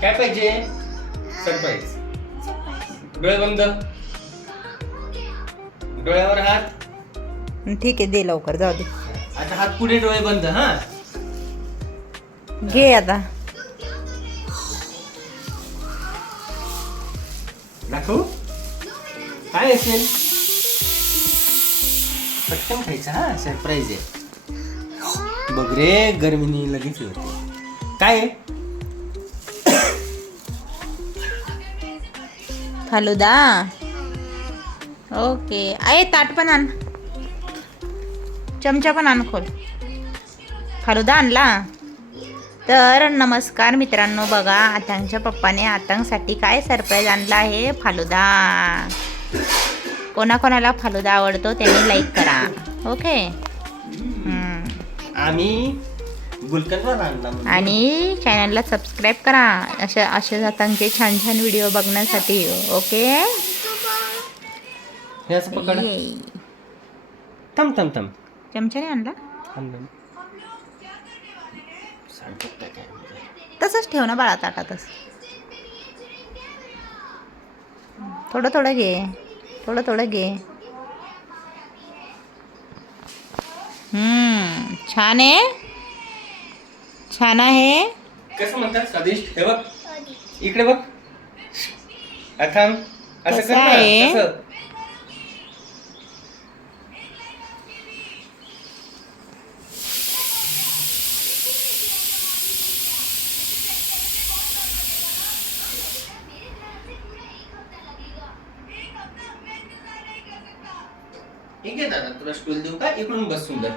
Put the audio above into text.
काय पाहिजे? सरप्राईज. डोळे बंद. डोळ्यावर हात. ठीक आहे, दे लवकर, जाऊ दे. आता हात पुढे, डोळे बंद. हा, घे आता. दाखवू काय असेल. पटकन खायचं. हा, सरप्राईज आहे. बघ रे, गरमीनी लगेच होते. काय आहे? फालुदा. ओके. आहे, ताट पण आण, चमचा पण आण खोल. फालुदा आणला. तर नमस्कार मित्रांनो, बघा आतांच्या पप्पाने आतांसाठी काय सरप्राईज आणला आहे. फालुदा. कोणाकोणाला फालुदा आवडतो त्यांनी लाईक करा. ओके. आम्ही गुलकंद आणला आणि चॅनलला सबस्क्राईब करा असे आतांचे छान छान व्हिडिओ बघण्यासाठी. ओके. हे असं पकड. थांब थांब थांब. चमच्याने आणला. थांब. तसंच ठेव ना बाळा ताटातच. थोडं थोडं घे, थोडं थोडं घे. छान आहे, छान आहे. कसं म्हणतात? स्वादिष्ट. हे बघ, इकडे बघ. थांब. असं कर ना. असं. ठीक आहे दादा, तुला स्टूल देऊ का? इकडून बस. सुंदर.